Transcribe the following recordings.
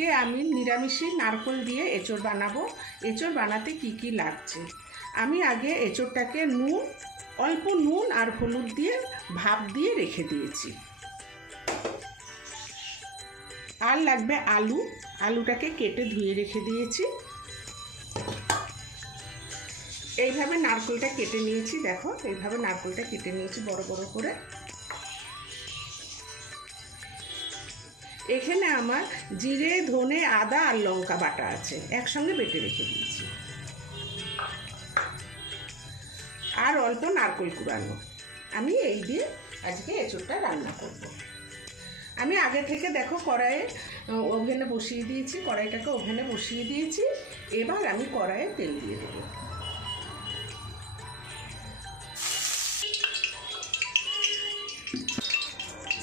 আজকে আমি নিরামিষি নারকেল দিয়ে এঁচোড় বানাবো। এঁচোড় বানাতে কি কি লাগছে, আমি আগে এঁচোড়টাকে অল্প নুন আর হলুদ দিয়ে ভাপ দিয়ে রেখে দিয়েছি। আর লাগবে আলুটাকে কেটে ধুয়ে রেখে দিয়েছি। এইভাবে নারকেলটা কেটে নিয়েছি, দেখো এইভাবে নারকেলটা কেটে নিয়েছি বড় বড় করে। এখানে আমার জিরে, ধনে, আদা আর লঙ্কা বাটা আছে, একসঙ্গে বেটে রেখে দিয়েছি। আর অল্প নারকেল কুড়ানো। আমি এই দিয়ে আজকে এঁচোড়টা রান্না করব। আমি আগে থেকে দেখো কড়াইয়ে ওভেনে বসিয়ে দিয়েছি, কড়াইটাকে ওভেনে বসিয়ে দিয়েছি। এবার আমি কড়াইয়ে তেল দিয়ে দেবো।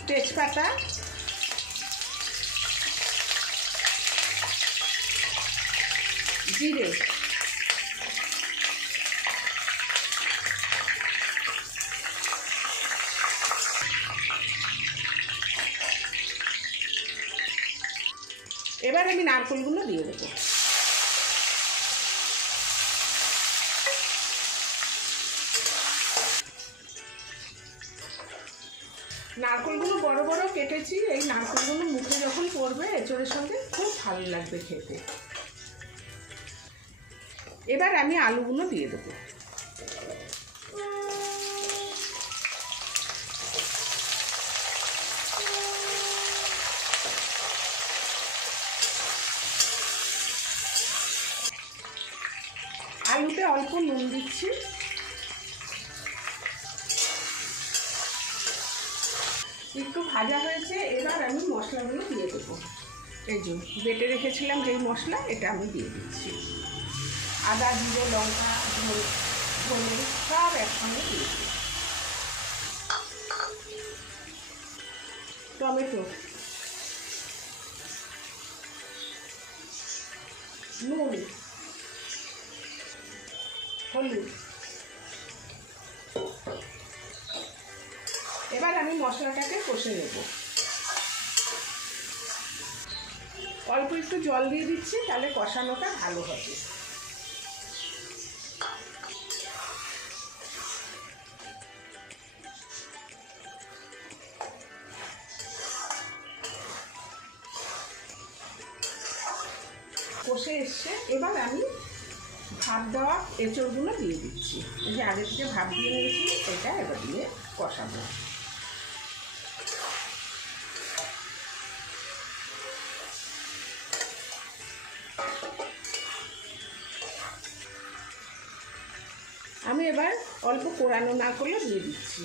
তেজপাতা, জিরে, এবার আমি নারকেলগুলো দিয়ে দেবো। নারকেলগুলো বড় বড় কেটেছি। এই নারকেলগুলো মুখে যখন পড়বে এঁচোড়ের সঙ্গে খুব ভালো লাগবে খেতে। এবার আমি আলুগুলো দিয়ে দেবো। আলুতে অল্প নুন দিচ্ছি। একটু ভাজা হয়েছে, এবার আমি মশলাগুলো দিয়ে দেবো। এই যে বেটে রেখেছিলাম যেই মশলা, এটা আমি দিয়ে দিচ্ছি। আদা, জিরে, লঙ্কা, ধনে সব একসঙ্গে দিয়ে দিই। টমেটো, নুন, হলুদ। এবার আমি মশলাটাকে কষে নেব। অল্প একটু জল দিয়ে দিচ্ছি, তাহলে কষানোটা ভালো হবে। কষে এসছে, এবার আমি ভাপ দেওয়া এঁচোড়গুলো দিয়ে দিচ্ছি। এই যে আগে থেকে ভাপ দিয়ে নিয়েছি, এটা এবার দিয়ে কষাবো। আমি এবার অল্প কোরানো নারকেলও দিয়ে দিচ্ছি।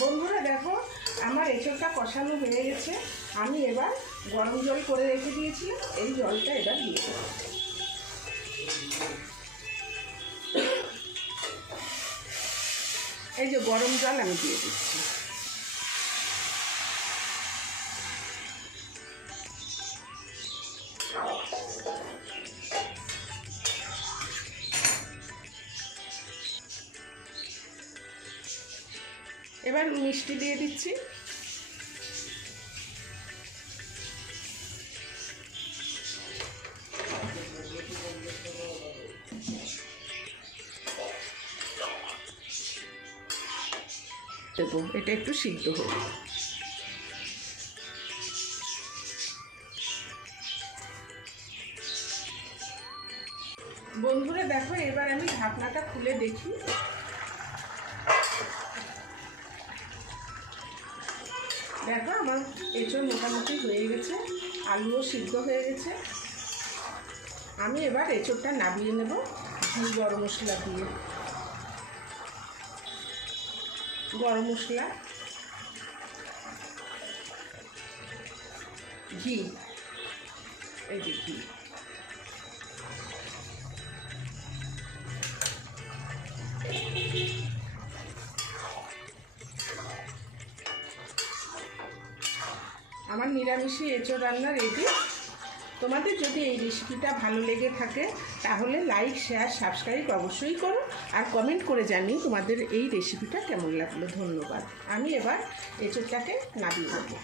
বন্ধুরা দেখো, আমার এঁচোড়টা কষানো হয়ে গেছে। আমি এবার গরম জল করে রেখে দিয়েছিলাম, এই জলটা এবার দিয়ে দেবো। এই যে গরম জল আমি দিয়ে দিচ্ছি। এবার মিষ্টি দিয়ে দিচ্ছি। দেবো, এটা একটু সিদ্ধ হোক। বন্ধুরা দেখো, এবার আমি ঢাকনাটা খুলে দেখি। দেখো আমার এঁচোড় মোটামুটি হয়ে গেছে, আলুও সিদ্ধ হয়ে গেছে। আমি এবার এঁচোড়টা নামিয়ে নেব ঘি গরম মশলা দিয়ে। গরম মশলা, ঘি, এই যে ঘি। আমার নিরামিষি এঁচোড় রান্না রেডি। তোমাদের যদি এই রেসিপিটা ভালো লেগে থাকে তাহলে লাইক, শেয়ার, সাবস্ক্রাইব অবশ্যই করো, আর কমেন্ট করে জানিও তোমাদের এই রেসিপিটা কেমন লাগলো। ধন্যবাদ। আমি এবার এঁচোড়টাকে নামিয়ে নেবো।